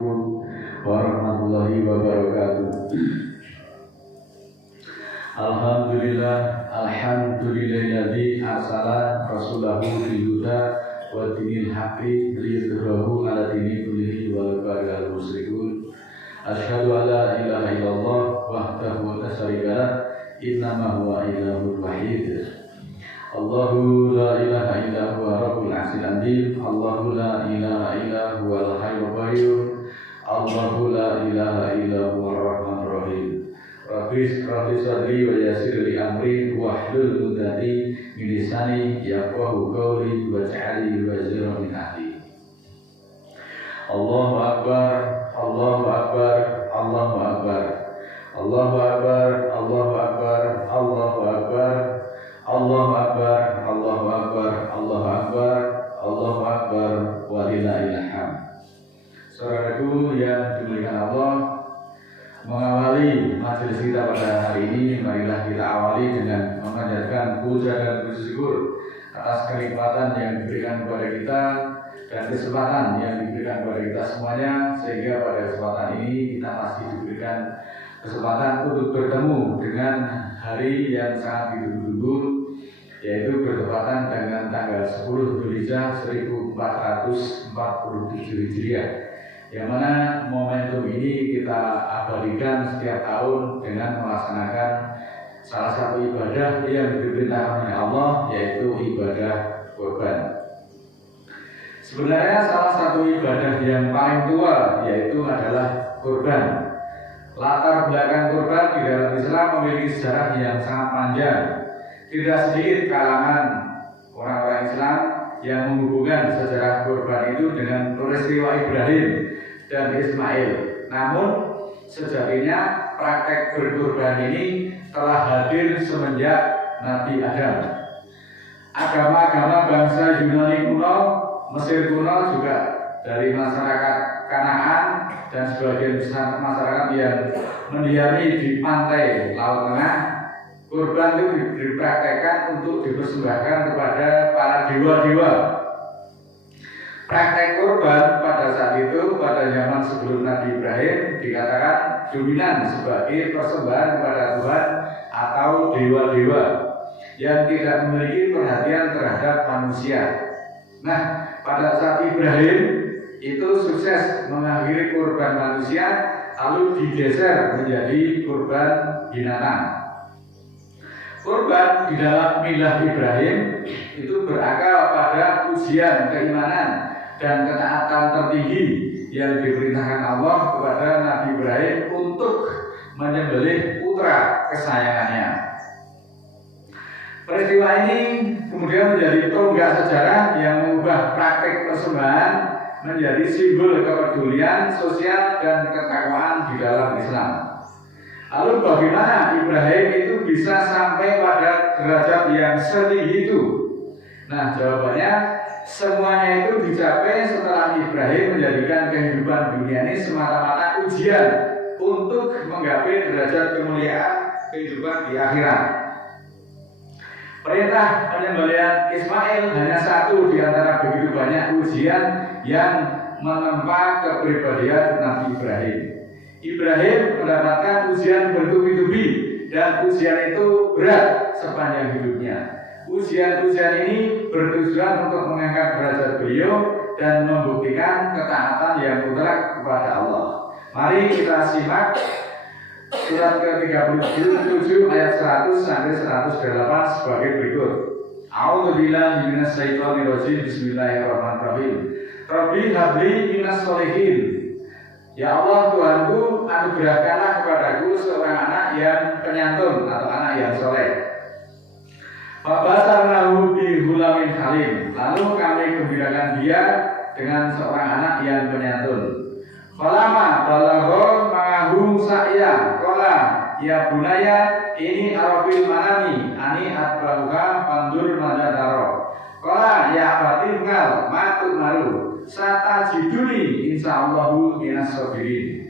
warahmatullahi wabarakatuh. Alhamdulillahilladzi arsala rasulahu bil huda wa dinil haqqi liyudhhirahu 'ala dini kullihi walau karihal musyrikun. Asyhadu an la ilaha illallah wahdahu la syarika lah, innama huwa ilahul wahid. Allahu la ilaha illa huwa rabbul arsyil azim. Allahu la ilaha illa huwal hayyul qayyum. Allahu la ilaha illa huwa ar-rahmanur rahim. Rabbi sadri wa yassir li amri wahlul 'uqdatam min lisani yafqahu qawli waj'alni waziran min ahli. Allahu akbar, Allahu akbar, Allahu akbar. Allahu akbar, Allahu akbar, Allahu akbar. Allahu akbar, Allahu akbar, Allahu akbar, Allahu akbar, walillahil hamd. Saudaraku yang dimuliakan Allah, mengawali majelis kita pada hari ini, marilah kita awali dengan memanjatkan puja dan puji syukur atas kenikmatan yang diberikan kepada kita dan kesempatan yang diberikan kepada kita semuanya, sehingga pada kesempatan ini kita masih diberikan kesempatan untuk bertemu dengan hari yang sangat ditunggu-tunggu, yaitu bertepatan dengan tanggal 10 Dzulhijjah 1447 Hijriah, yang mana momentum ini kita abadikan setiap tahun dengan melaksanakan salah satu ibadah yang diperintahkan oleh Allah, yaitu ibadah kurban. Sebenarnya salah satu ibadah yang paling tua yaitu adalah kurban. Latar belakang kurban di dalam Islam memiliki sejarah yang sangat panjang. Tidak sedikit kalangan orang-orang Islam yang menghubungkan sejarah kurban itu dengan peristiwa Ibrahim dan Ismail. Namun sejatinya praktek berkurban ini telah hadir semenjak Nabi Adam. Agama-agama bangsa Yunani kuno, Mesir kuno, juga dari masyarakat Kanaan dan sebagian besar masyarakat yang mendiami di pantai Laut Tengah, kurban itu dipraktekkan untuk dipersembahkan kepada para dewa-dewa. Praktek kurban pada saat itu, pada zaman sebelum Nabi Ibrahim, dikatakan dominan sebagai persembahan kepada Tuhan atau dewa-dewa yang tidak memiliki perhatian terhadap manusia. Nah, pada saat Ibrahim itu sukses mengakhiri kurban manusia, lalu digeser menjadi kurban binatang. Kurban di dalam milah Ibrahim itu berakal pada ujian keimanan dan ketaatan tertinggi yang diperintahkan Allah kepada Nabi Ibrahim untuk menyembelih putra kesayangannya. Peristiwa ini kemudian menjadi tonggak sejarah yang mengubah praktik persembahan menjadi simbol kepedulian sosial dan ketakwaan di dalam Islam. Lalu bagaimana Ibrahim itu bisa sampai pada derajat yang setinggi itu? Nah, jawabannya semuanya itu dicapai setelah Ibrahim menjadikan kehidupan dunia ini semata-mata ujian untuk menggapai derajat kemuliaan kehidupan di akhirat. Perintah penyembelihan Ismail hanya satu di antara begitu banyak ujian yang menempa kepribadian Nabi Ibrahim. Ibrahim mendapatkan ujian bertubi-tubi dan ujian itu berat sepanjang hidupnya. Ujian-ujian ini bertujuan untuk mengangkat derajat beliau dan membuktikan ketaatan yang mutlak kepada Allah. Mari kita simak surat ke-37 ayat 100 sampai 108 sebagai berikut. A'udzubillahi minasyaitonirrajim. Bismillahirrahmanirrahim. Rabbi habli minas sholihin. Ya Allah Tuhanku, anugerahkanlah kepadaku seorang anak yang penyantun atau anak yang soleh. Fabasarnahu bi hulamin halim. Lalu kami gembirakan dia dengan seorang anak yang penyantun. Falama balagha ma'ahu sa'ya qala ya bunaya ini arafil manami ani atbahuha pandur madadaro. Qala ya abati ngal matut maru satajiduni insyaallahu minas sabirin.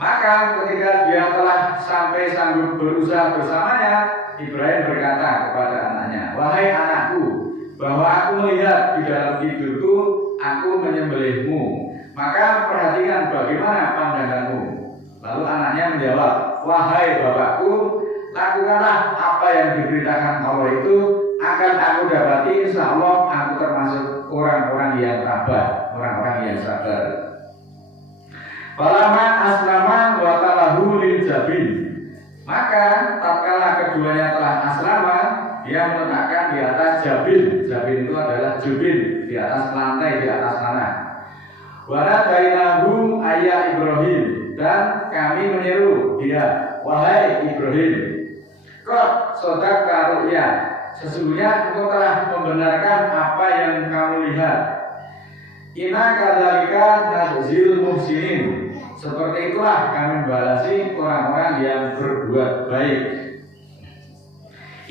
Maka ketika dia telah sampai sanggup berusaha bersamanya, Ibrahim berkata kepada anaknya, wahai anakku, bahwa aku melihat di dalam tidurku aku menyembelihmu. maka perhatikan bagaimana pandanganmu. Lalu anaknya menjawab, wahai bapakku, lakukanlah apa yang diberitakan Allah itu, akan aku dapati insya Allah aku termasuk orang-orang yang tabah, orang-orang yang sabar. Falamma aslama wa talahu lil jabin, maka tatkala keduanya telah aslama, dia meletakkan di atas jabin. Jabin itu adalah jubin, di atas lantai, di atas tanah. Wa nadainahu ayya Ibrahim, dan kami menyeru dia, wahai Ibrahim, qad sadaqta ru'ya, sesungguhnya engkau telah membenarkan apa yang kamu lihat. Inna kadzalika najzil muhsinin, seperti itulah kami membalasi orang-orang yang berbuat baik.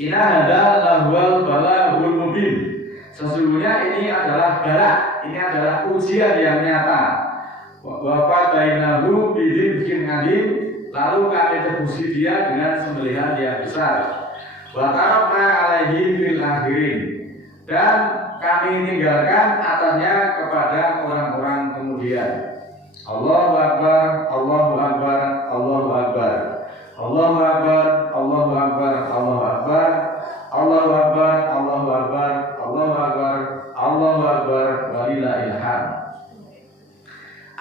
Inna hadza lahwal balaghul mubin, sesungguhnya ini adalah bala, ini adalah ujian yang nyata. Wa fadainahu bidzikrin adim, lalu kami tebusi dia dengan sembelihan yang besar. Wa tarakna alaihi fil akhirin, dan kami tinggalkan atasnya kepada orang-orang kemudian. Allahu Akbar, Allahu Akbar, Allahu Akbar, Allahu Akbar, Allahu Akbar, Allahu Akbar, Allahu Akbar, Allahu Akbar, Allahu Akbar, Allahu Akbar, walillahil hamd.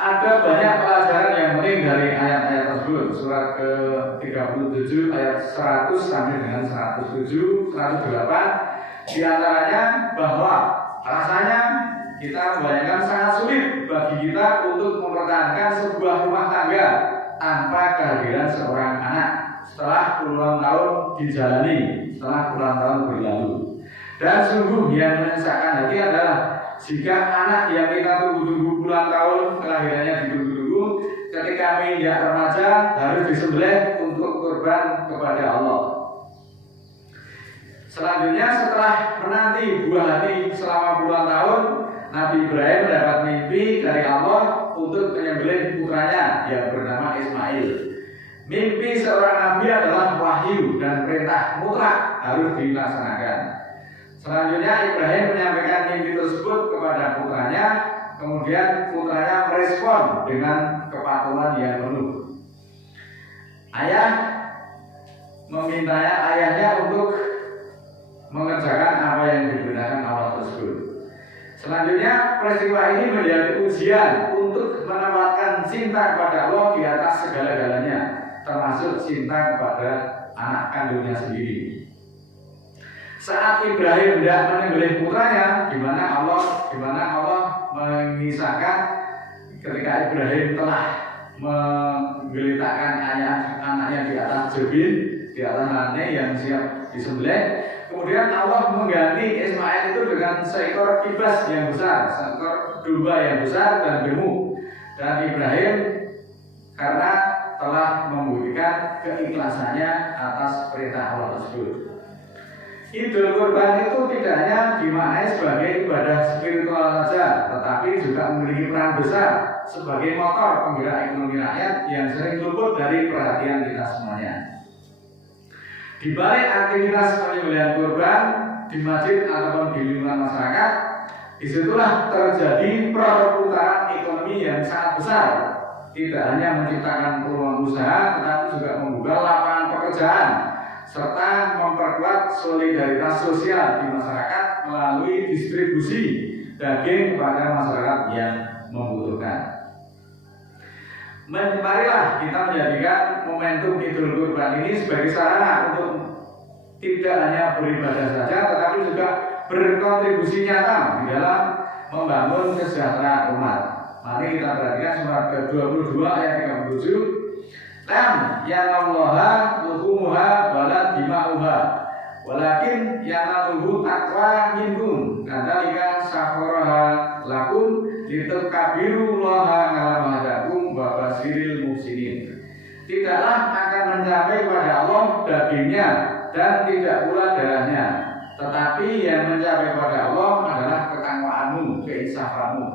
Ada banyak pelajaran yang penting dari ayat-ayat tersebut. Surat ke-37 ayat 100 sampai dengan 107, 108. Di antaranya bahwa rasanya kita membayangkan sangat sulit bagi kita untuk mempertahankan sebuah rumah tangga tanpa kehadiran seorang anak setelah puluhan tahun dijalani, setelah puluhan tahun berlalu. Dan sungguh yang menyesakan hati adalah jika anak yang kita tunggu-tunggu puluhan tahun kelahirannya ditunggu-tunggu, ketika menginjak remaja harus disembelih untuk kurban kepada Allah. Selanjutnya setelah menanti buah hati selama puluhan tahun, Nabi Ibrahim mendapat mimpi dari Allah untuk menyembelih putranya yang bernama Ismail. Mimpi seorang nabi adalah wahyu dan perintah mutlak harus dilaksanakan. Selanjutnya Ibrahim menyampaikan mimpi tersebut kepada putranya, kemudian putranya merespon dengan kepatuhan yang penuh. Ayah meminta ayahnya untuk mengerjakan apa yang dibenarkan Allah tersebut. Selanjutnya peristiwa ini menjadi ujian untuk menempatkan cinta kepada Allah di atas segala-galanya, termasuk cinta kepada anak kandungnya sendiri. Saat Ibrahim hendak menyembelih putranya, di mana Allah mengisahkan ketika Ibrahim telah menggeletakkan anaknya di atas jabin, di atas lantai yang siap disembelih. Kemudian Allah mengganti Ismail itu dengan seekor kibas yang besar, seekor domba yang besar dan gemuk. Dan Ibrahim karena telah membuktikan keikhlasannya atas perintah Allah tersebut. Idul Kurban itu tidak hanya dimaknai sebagai ibadah spiritual saja, tetapi juga memiliki peran besar sebagai motor penggerak ekonomi rakyat yang sering luput dari perhatian kita semuanya. Di balik aktivitas penyembelihan kurban di masjid ataupun di lingkungan masyarakat, disitulah terjadi perputaran ekonomi yang sangat besar. Tidak hanya menciptakan peluang usaha, tetapi juga membuka lapangan pekerjaan serta memperkuat solidaritas sosial di masyarakat melalui distribusi daging kepada masyarakat yang membutuhkan. Marilah kita menjadikan momentum Idul Kurban ini sebagai sarana untuk tidak hanya beribadah saja, tetapi juga berkontribusi nyata di dalam membangun kesejahteraan umat. Mari kita perhatikan surat ke-22 ayat 37. Lam yanallaha luhumuha wala dima'uha walakin yanaluhu taqwa minkum kadzalika sakharaha lakum litukabbirullaha ala ma hadakum wa basyiril muhsinin. Tidaklah akan mencapai pada Allah dagingnya dan tidak pula darahnya, tetapi yang mencapai pada Allah adalah ketakwaanmu, keinsafanmu.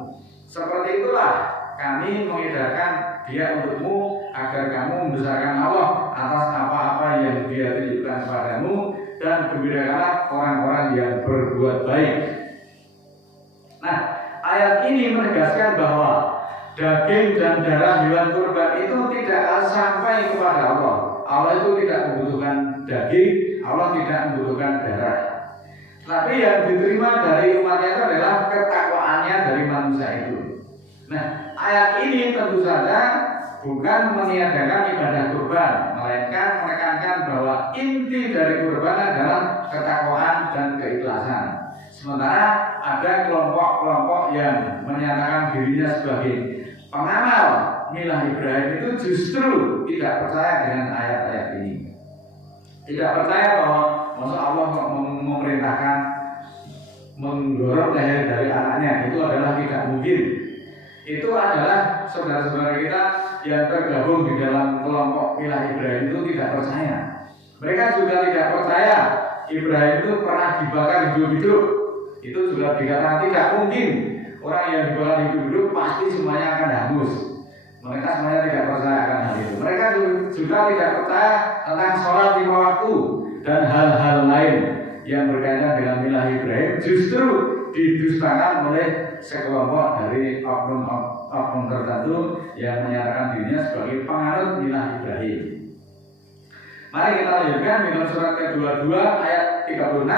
Seperti itulah kami mengedarkan dia untukmu agar kamu membesarkan Allah atas apa-apa yang Dia tunjukkan kepadamu dan gembirakanlah orang-orang yang berbuat baik. Nah, ayat ini menegaskan bahwa daging dan darah hewan kurban itu tidak sampai kepada Allah. Allah itu tidak membutuhkan daging, Allah tidak membutuhkan darah. Tapi yang diterima dari umatnya itu adalah ketakwaannya dari manusia itu. Nah, ayat ini tentu saja bukan meniadakan ibadah kurban, melainkan menekankan bahwa inti dari kurban adalah ketakwaan dan keikhlasan. Sementara ada kelompok-kelompok yang menyatakan dirinya sebagai pengamal milah Ibrahim itu justru tidak percaya dengan ayat-ayat ini. Tidak percaya bahwa masa Allah memerintahkan mendorong leher dari anaknya, itu adalah tidak mungkin. Itu adalah saudara-saudara kita yang tergabung di dalam kelompok milah Ibrahim itu tidak percaya. Mereka juga tidak percaya Ibrahim itu pernah dibakar hidup-hidup. Itu juga dikatakan tidak mungkin. Orang yang dibakar hidup-hidup pasti semuanya akan hangus. Mereka semuanya tidak percaya akan hal itu. Mereka juga tidak percaya tentang sholat 5 waktu dan hal-hal lain yang berkaitan dengan milah Ibrahim justru didustakan oleh sekelompok dari oknum tertentu yang menyatakan dirinya sebagai penganut milah Ibrahim. Mari kita lanjutkan dengan surat ke-22 ayat 36.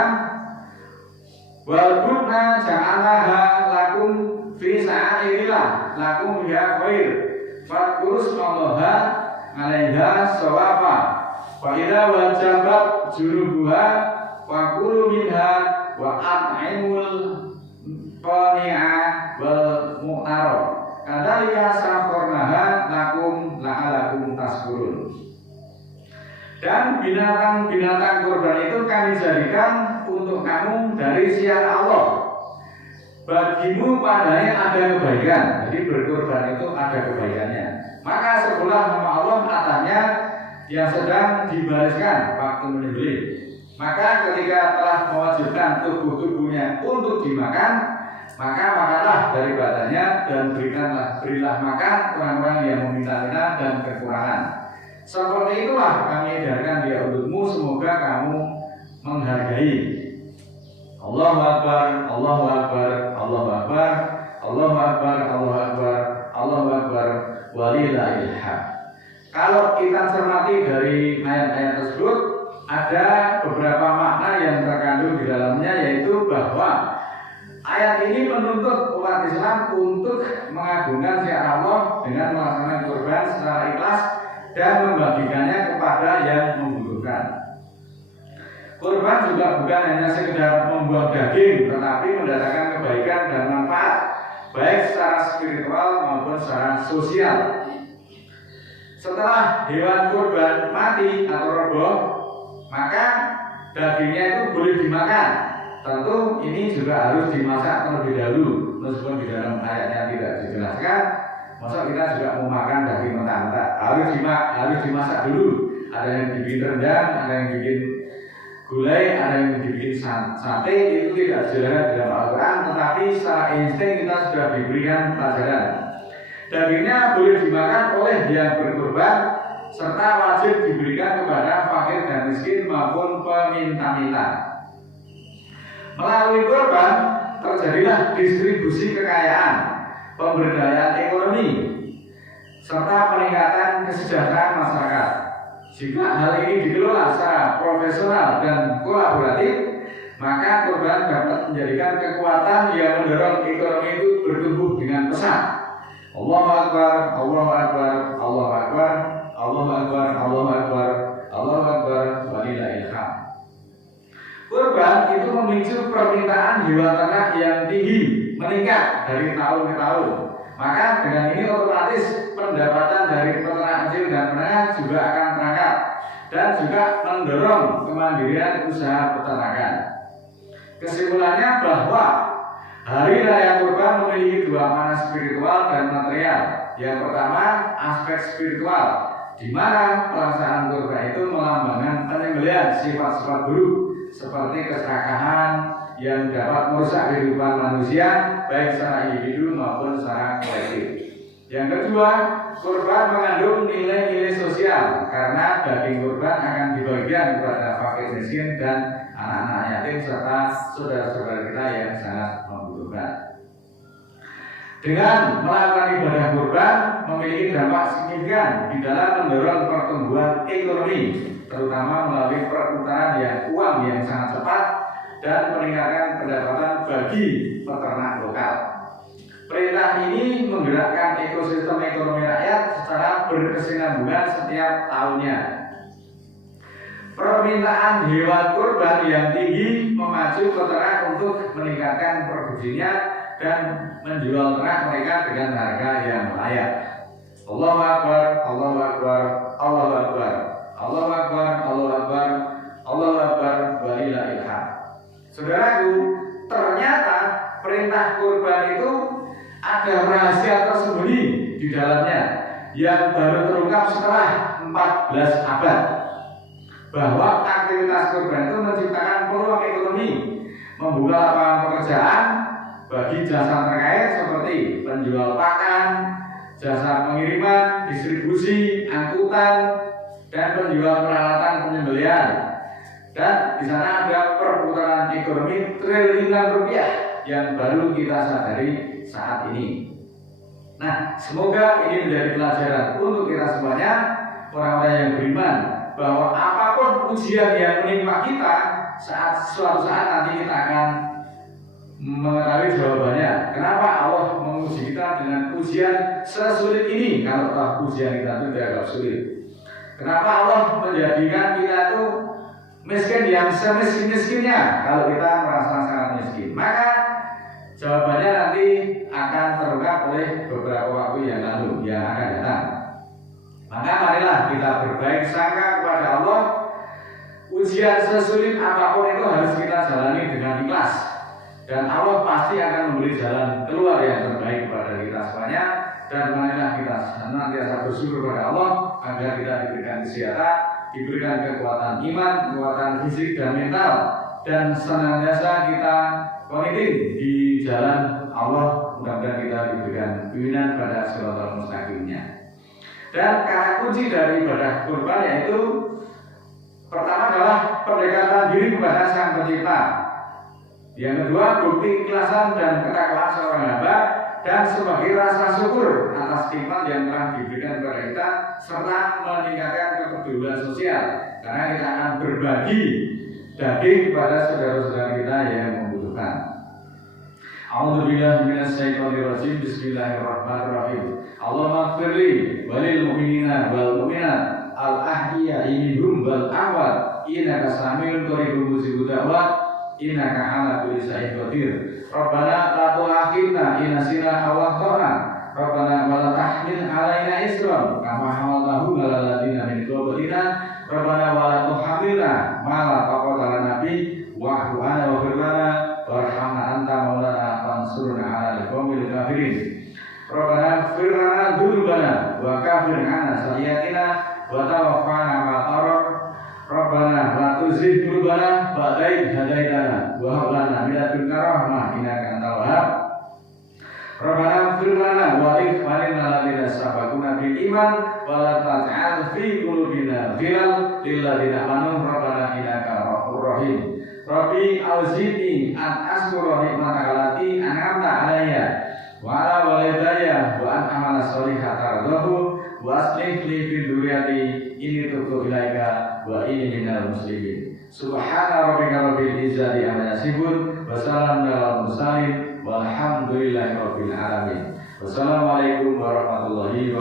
Wal budna ja'alaha lakum fi sa'airillah lakum ya khair fadkurusmallaha 'alaiha shawafa fa idza wajabat junubuha wa kulu minha wa at'imul qani'a wal mu'taro kadzalika safarnaha lakum la'alakum tashkurun. Dan binatang-binatang kurban itu kami jadikan untuk kamu dari syiar Allah. Bagimu padanya ada kebaikan. Jadi berkurban itu ada kebaikannya. Maka sebelah nama Allah katanya yang sedang dibariskan waktu menyembelih. Maka ketika telah mewajibkan tubuh-tubuhnya untuk dimakan, maka makanlah dari badannya dan berilah makan orang-orang yang meminta-minta dan kekurangan. Seperti itulah kami edarkan dia untukmu, semoga kamu menghargai. Allahu Akbar, Allahu Akbar, Allahu Akbar, Allahu Akbar, Allahu Akbar, Allahu Akbar, walillahil hamd. Kalau kita cermati dari ayat-ayat tersebut, ada beberapa makna yang terkandung di dalamnya, yaitu bahwa ayat ini menuntut umat Islam untuk mengagungkan syiar Allah dengan melaksanakan kurban secara ikhlas dan membagikannya kepada yang membutuhkan. Kurban juga bukan hanya sekedar membuang daging, tetapi mendatangkan kebaikan dan manfaat, baik secara spiritual maupun secara sosial. Setelah hewan kurban mati atau roboh, maka dagingnya itu boleh dimakan. Tentu ini juga harus dimasak terlebih dahulu, meskipun di dalam ayatnya tidak dijelaskan. Masa kita juga mau makan daging mentah-mentah, harus dimasak dulu. Ada yang dibikin rendang, ada yang bikin gulai, ada yang dibikin sate. Itu tidak dijelaskan dalam Al-Quran, tetapi secara insting kita sudah diberikan pelajaran. Dagingnya boleh dimakan oleh yang berkurban, serta wajib diberikan kepada fakir dan miskin maupun peminta-minta. Melalui kurban terjadilah distribusi kekayaan, pemberdayaan ekonomi, serta peningkatan kesejahteraan masyarakat. Jika hal ini dikelola secara profesional dan kolaboratif, maka kurban dapat menjadikan kekuatan yang mendorong ekonomi itu bertumbuh dengan pesat. Allahu Akbar, Allahu Akbar, Allahu Akbar, Allahu Akbar, Allahu Akbar, Allahu Akbar, walillahil hamd. Kurban itu memicu permintaan hewan ternak yang tinggi, meningkat dari tahun ke tahun. Maka dengan ini otomatis pendapatan dari peternak kecil dan menengah juga akan terangkat dan juga mendorong kemandirian usaha peternakan. Kesimpulannya bahwa hari raya kurban memiliki dua makna spiritual dan material. Yang pertama aspek spiritual, di mana pelaksanaan kurban itu melambangkan penyembelihan sifat-sifat buruk seperti keserakahan yang dapat merusak kehidupan manusia baik secara individu maupun secara kolektif. Yang kedua, kurban mengandung nilai-nilai sosial karena daging kurban akan dibagikan kepada fakir miskin dan anak-anak yatim serta saudara-saudara kita yang sangat membutuhkan. Dengan melakukan ibadah kurban memiliki dampak signifikan di dalam mendorong pertumbuhan ekonomi, terutama melalui perputaran uang yang sangat cepat dan meningkatkan pendapatan bagi peternak lokal. Perintah ini menggerakkan ekosistem ekonomi rakyat secara berkesinambungan setiap tahunnya. Permintaan hewan kurban yang tinggi memacu peternak untuk meningkatkan produksinya dan menjual ternak mereka dengan harga yang layak. Allahu Akbar, Allahu Akbar, Allahu Akbar, Allahu Akbar, Allahu Akbar, Allahu Akbar, walillahil hamd. Saudaraku, ternyata perintah kurban itu ada rahasia tersembunyi di dalamnya yang baru terungkap setelah 14 abad. Bahwa aktivitas kurban itu menciptakan peluang ekonomi, membuka lapangan pekerjaan bagi jasa terkait seperti penjual pakan, jasa pengiriman, distribusi, angkutan, dan penjual peralatan penyembelihan. Dan di sana ada perputaran ekonomi triliunan rupiah yang baru kita sadari saat ini. Nah, semoga ini menjadi pelajaran untuk kita semuanya, orang-orang yang beriman, bahwa apapun ujian yang menimpa kita, suatu saat nanti kita akan mengetahui jawabannya. Kenapa Allah menguji kita dengan ujian sesulit ini kalau ujian kita itu dianggap sulit? Kenapa Allah menjadikan kita itu miskin yang semiskin-miskinnya kalau kita merasa sangat miskin? Maka jawabannya nanti akan terungkap oleh beberapa waktu yang lalu yang akan datang. Maka marilah kita berbaik sangka kepada Allah. Ujian sesulit apapun itu harus kita jalani dengan ikhlas, dan Allah pasti akan memberi jalan keluar yang terbaik kepada kita semuanya. Dan marilah kita senantiasa bersyukur kepada Allah agar kita diberikan kesehatan, diberikan kekuatan iman, kekuatan fisik dan mental, dan senantiasa kita komited di jalan Allah. Mudah-mudahan kita diberikan bimbingan pada siratal mustaqimnya. Dan kata kunci dari ibadah kurban yaitu pertama adalah pendekatan diri kepada Sang Pencipta. Yang kedua, bukti ikhlasan dan ketakwaan seorang hamba, dan sebagai rasa syukur atas nikmat yang telah diberikan kepada kita, serta meningkatkan kepedulian sosial karena kita akan berbagi daging kepada saudara-saudara kita yang membutuhkan. A'udzubillahi minasyaitonirrajim. Bismillahirrahmanirrahim. Allahumma ighfirli walil mu'minina wal mu'minat al-ahya'i minhum wal amwat innaka samiul qaribun mujibud da'wat innaka 'ala kulli syai'in qadir. Rabbana la tu'akhidna in nasina aw akhtana. Rabbana wa la tahmil 'alaina isran kama hamaltahu 'alal ladzina min qablina. Rabbana wa la tuhammilna ma la taqata lana bihi wa'fu 'anna waghfir lana warhamna anta maulana fansurna 'alal qaumil kafirin. Rabbana ighfir lana dzunubana wa kaffir 'anna sayyi'atina wa tawaffana ma'al abrar. Rabbana la tuzigh qulubana ba'da idh hadaitana wa hab lana min ladunka rahmah innaka antal wahhab. Rabbana ighfir lana wa li ikhwanina alladziina sabaquna bil iman wa la taj'al fi qulubina ghillan lil ladziina amanu rabbana innaka ghafurur rahim. Rabbi auzi'ni an ashkura ni'mataka allati an'amta 'alayya wa 'ala walidayya wa an a'mala shalihan tardahu wa aslih li fi dzurriyyati inni tubtu ilaika wa inni minal muslimin. Subhana rabbika rabbil izzati amma yasifun wa salamun alal mursalin walhamdulillahi rabbil alamin. Wassalamualaikum warahmatullahi wabarakatuh.